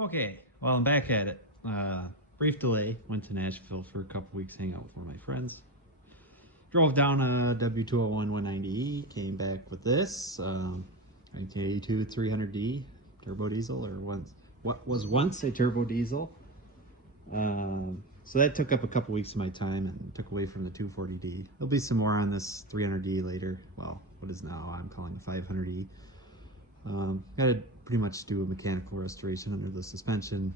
Okay, well, I'm back at it. Brief delay. Went to Nashville for a couple weeks, hang out with one of my friends. Drove down a W201 190E, came back with this 1982 300D turbo diesel, or what was once a turbo diesel. So that took up a couple weeks of my time and took away from the 240D. There'll be some more on this 300D later. Well, what is now I'm calling the 500E. Got to pretty much do a mechanical restoration under the suspension,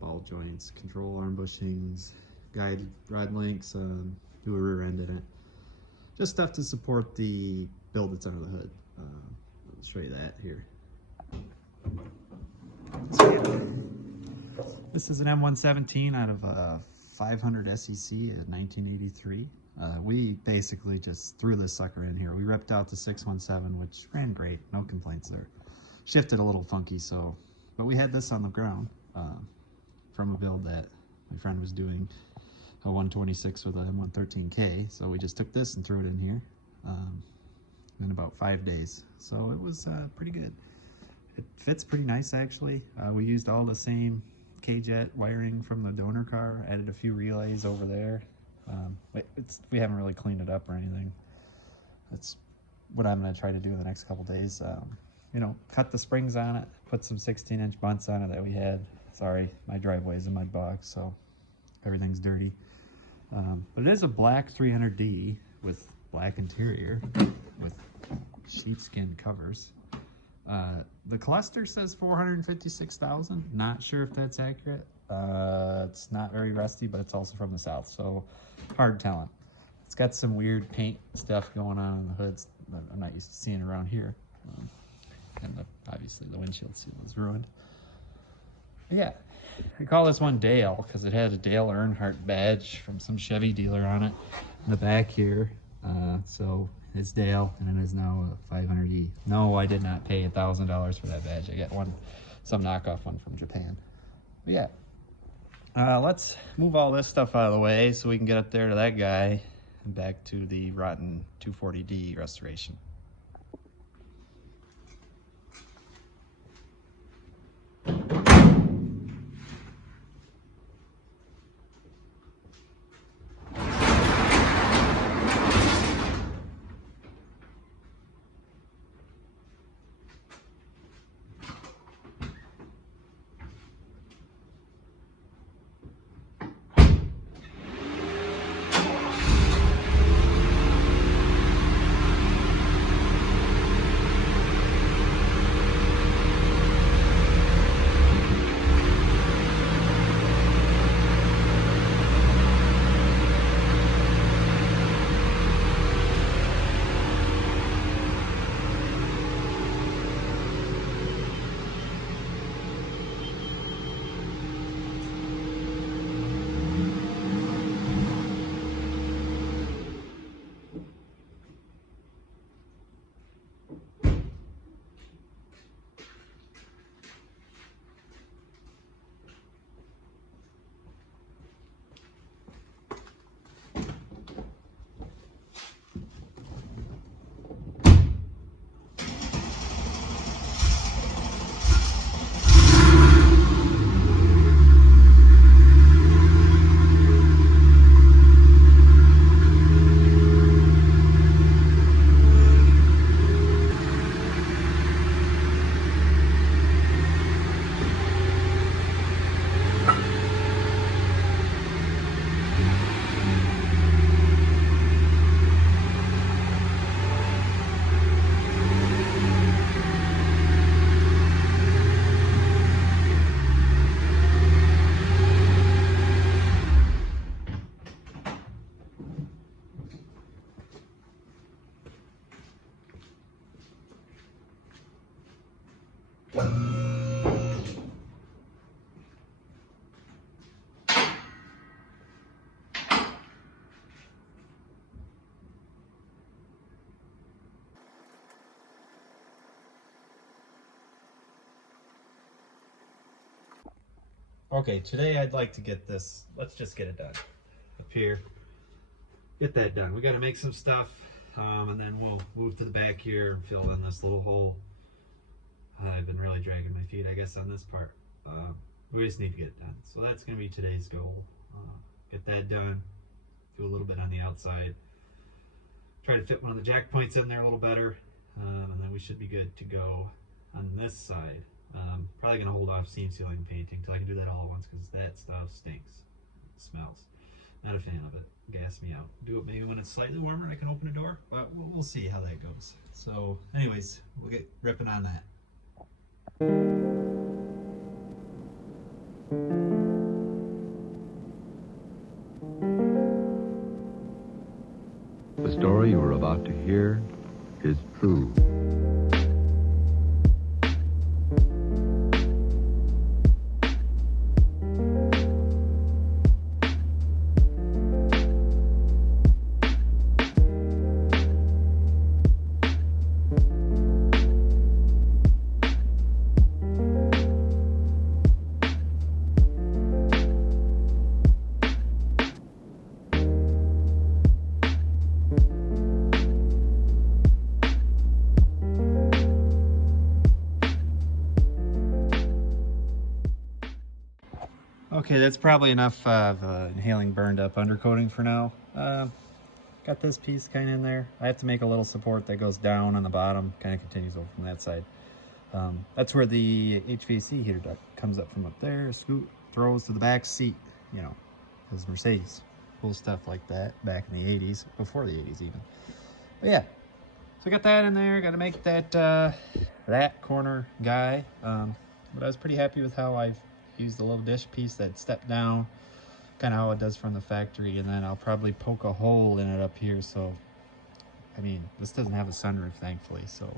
ball joints, control arm bushings, guide rod links, do a rear end in it. Just stuff to support the build that's under the hood. I'll show you that here. This is an M117 out of a 500 SEC in 1983. We basically just threw this sucker in here. We ripped out the 617, which ran great, no complaints there. Shifted a little funky, but we had this on the ground from a build that my friend was doing, a 126 with a M113K. So we just took this and threw it in here in about 5 days. So it was pretty good. It fits pretty nice, actually. We used all the same K-Jet wiring from the donor car, added a few relays over there. We haven't really cleaned it up or anything. That's what I'm going to try to do in the next couple days. You know, cut the springs on it, put some 16-inch bunts on it that we had. Sorry, my driveway is a mud box, so everything's dirty. But it is a black 300D with black interior with sheepskin covers. The cluster says 456,000. Not sure if that's accurate. It's not very rusty, but it's also from the south, so hard telling. It's got some weird paint stuff going on in the hoods that I'm not used to seeing around here. And obviously the windshield seal is ruined. But yeah, I call this one Dale because it had a Dale Earnhardt badge from some Chevy dealer on it in the back here. So it's Dale, and it is now a 500E. No, I did not pay $1,000 for that badge. I got some knockoff one from Japan. But yeah, let's move all this stuff out of the way so we can get up there to that guy and back to the rotten 240D restoration. Okay, today I'd like to get this, let's just get it done. Up here, get that done. We got to make some stuff, and then we'll move to the back here and fill in this little hole. I've been really dragging my feet, I guess, on this part. we just need to get it done. So that's going to be today's goal. Get that done, do a little bit on the outside, try to fit one of the jack points in there a little better, and then we should be good to go on this side. Probably going to hold off seam sealing and painting until I can do that all at once, because that stuff stinks. It smells. Not a fan of it. Gas me out. Do it maybe when it's slightly warmer I can open a door, but we'll see how that goes. So anyways, we'll get ripping on that. The story you are about to hear is true. Okay, that's probably enough of inhaling burned up undercoating for now. Got this piece kind of in there. I have to make a little support that goes down on the bottom, kind of continues over from that side. That's where the HVAC heater duct comes up from up there, scoot, throws to the back seat, you know, because Mercedes, cool stuff like that back in the 80s, before the 80s even. But yeah, so I got that in there, got to make that, that corner guy. But I was pretty happy with how I've used the little dish piece that stepped down, kind of how it does from the factory, and then I'll probably poke a hole in it up here. So I mean, this doesn't have a sunroof, thankfully, so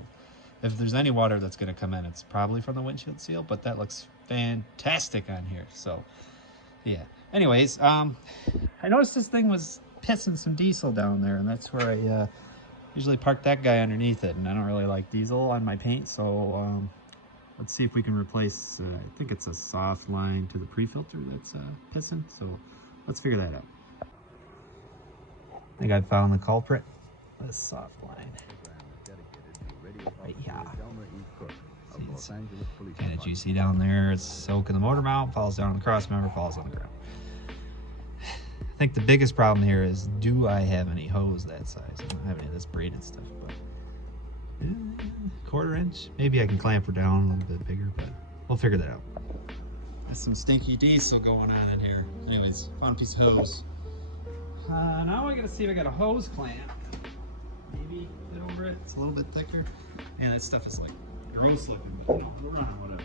if there's any water that's going to come in, it's probably from the windshield seal, but that looks fantastic on here. So yeah, anyways, I noticed this thing was pissing some diesel down there, and that's where I usually park that guy underneath it, and I don't really like diesel on my paint. So let's see if we can replace, I think it's a soft line to the pre-filter that's pissing, so let's figure that out. I think I found the culprit. This soft line. Right here. See, it's kind of juicy down there. It's soaking the motor mount, falls down on the cross member, falls on the ground. I think the biggest problem here is, do I have any hose that size? I don't have any of this braided stuff, but 1/4 inch. Maybe I can clamp her down a little bit bigger, but we'll figure that out. There's some stinky diesel going on in here. Anyways, found a piece of hose. Now I gotta see if I got a hose clamp. Maybe fit over it. It's a little bit thicker. Man, that stuff is like gross looking, but you know, we'll run on whatever.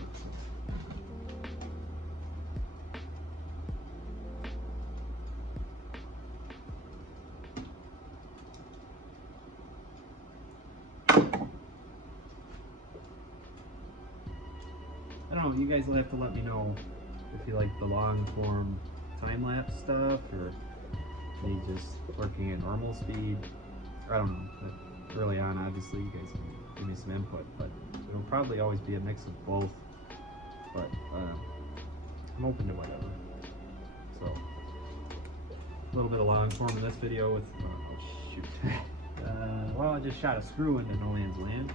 I don't know, you guys will have to let me know if you like the long form time-lapse stuff, or me just working at normal speed. I don't know, but early on, obviously, you guys can give me some input, but it'll probably always be a mix of both, but I'm open to whatever. So, a little bit of long form in this video with, oh shoot. Well, I just shot a screw into No Man's Land,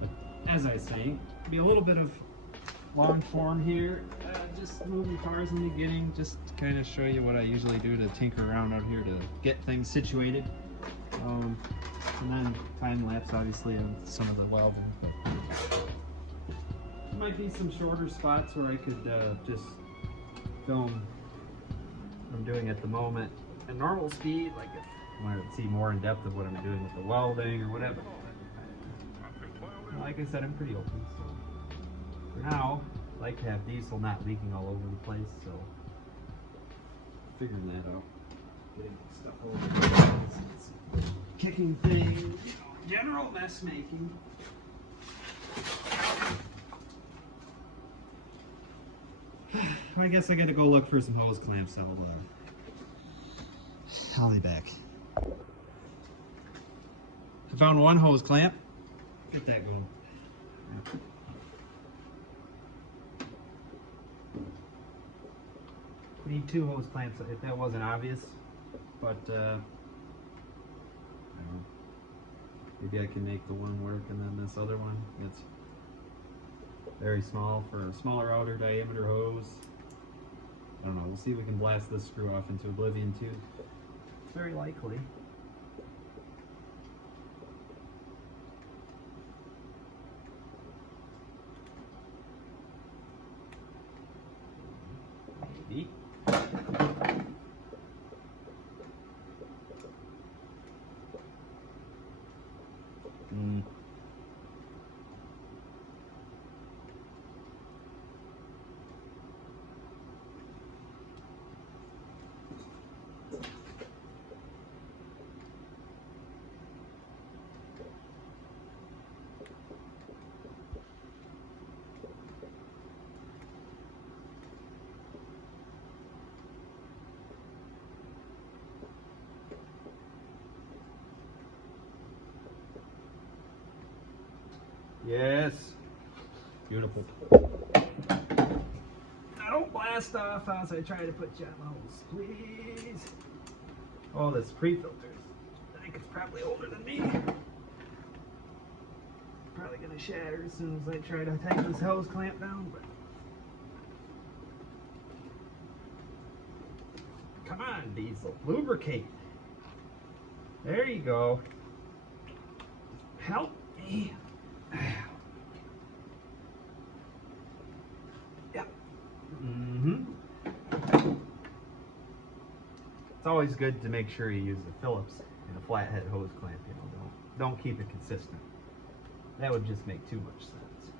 but as I was saying, be a little bit of long form here, just moving cars in the beginning, just to kind of show you what I usually do to tinker around out here to get things situated. And then time lapse obviously on some of the welding, but there might be some shorter spots where I could just film what I'm doing at the moment at normal speed, like if I want to see more in depth of what I'm doing with the welding or whatever. Like I said, I'm pretty open, so for now, I like to have diesel not leaking all over the place, so figuring that out. Getting stuff over, kicking things, general mess making. I guess I gotta go look for some hose clamps. I'll be back. I found one hose clamp. Get that going. Yeah. We need 2 hose clamps if that wasn't obvious, but I don't know. Maybe I can make the one work and then this other one. Very small for a smaller outer diameter hose. I don't know, we'll see if we can blast this screw off into oblivion too. It's very likely. Maybe. Yes. Beautiful. Now don't blast off as I try to put you on the hose, please. Oh, this pre-filter. I think it's probably older than me. Probably gonna shatter as soon as I try to tighten this hose clamp down, but come on, Diesel. Lubricate. There you go. Help me. Yep. It's always good to make sure you use a Phillips and a flathead hose clamp. You know, don't keep it consistent. That would just make too much sense.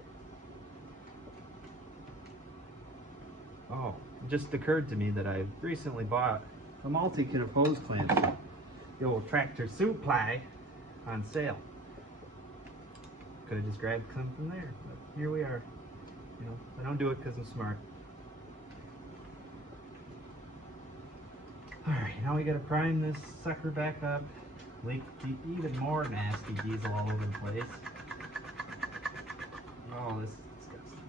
Oh, it just occurred to me that I recently bought a multi-kit of hose clamps at the old Tractor Supply on sale. Could have just grabbed some from there, but here we are. You know, I don't do it because I'm smart. Alright, now we gotta prime this sucker back up. Leak even more nasty diesel all over the place. Oh, this is disgusting.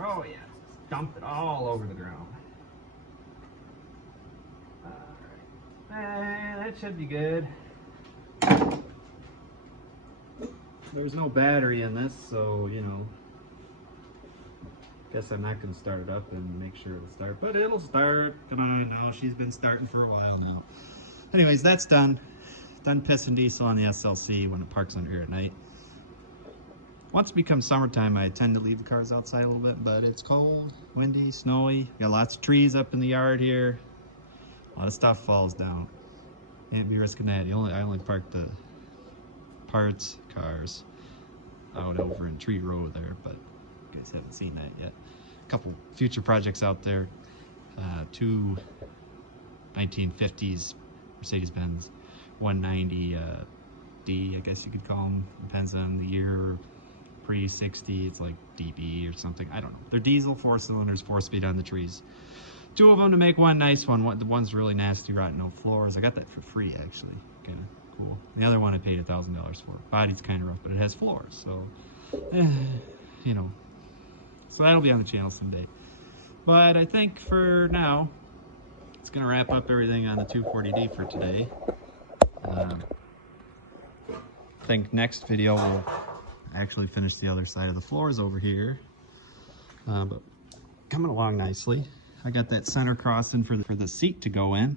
Oh yeah, just dumped it all over the ground. Alright, that should be good. There's no battery in this, so, you know, guess I'm not going to start it up and make sure it'll start, but it'll start. Come on now, she's been starting for a while now. Anyways, that's done. Done pissing diesel on the SLC when it parks under here at night. Once it becomes summertime, I tend to leave the cars outside a little bit, but it's cold, windy, snowy. Got lots of trees up in the yard here. A lot of stuff falls down. Can't be risking that. I only parked the parts cars out over in Tree Row there, but you guys haven't seen that yet. A couple future projects out there. Two 1950s Mercedes-Benz 190 D, I guess you could call them. Depends on the year. Pre-60, it's like DB or something. I don't know. They're diesel, 4 cylinders, 4-speed on the trees. 2 of them to make one nice one. The one's really nasty, rotten, no floors. I got that for free, actually. Kind of cool. The other one I paid $1,000 for. Body's kind of rough, but it has floors, so you know. So that'll be on the channel someday. But I think for now, it's gonna wrap up everything on the 240D for today. I think next video we'll actually finish the other side of the floors over here. But coming along nicely. I got that center crossing for the seat to go in,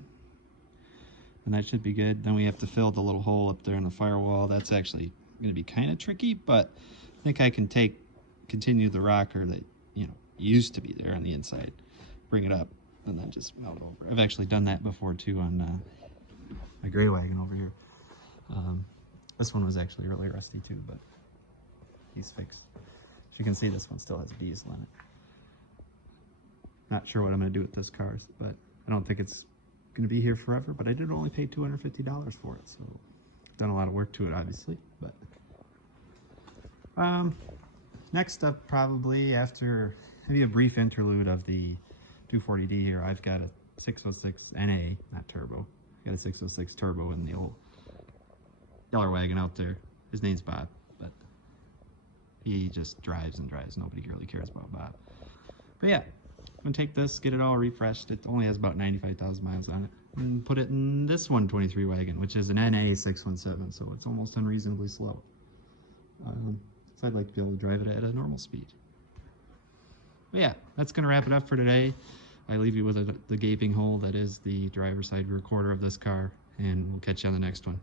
and that should be good. Then we have to fill the little hole up there in the firewall. That's actually going to be kind of tricky, but I think I can continue the rocker that, you know, used to be there on the inside, bring it up, and then just melt over. I've actually done that before too on my gray wagon over here. This one was actually really rusty too, but he's fixed. As you can see, this one still has a diesel in it. Not sure what I'm going to do with this car, but I don't think it's going to be here forever, but I did only pay $250 for it, so I've done a lot of work to it, obviously. But next up, probably after maybe a brief interlude of the 240D here, I've got a 606 NA, not turbo. I got a 606 turbo in the old Yeller wagon out there. His name's Bob, but he just drives and drives. Nobody really cares about Bob. But yeah, I'm gonna take this, get it all refreshed. It only has about 95,000 miles on it, and put it in this 123 wagon, which is an NA 617, so it's almost unreasonably slow. because I'd like to be able to drive it at a normal speed. But yeah, that's going to wrap it up for today. I leave you with the gaping hole that is the driver's side recorder of this car, and we'll catch you on the next one.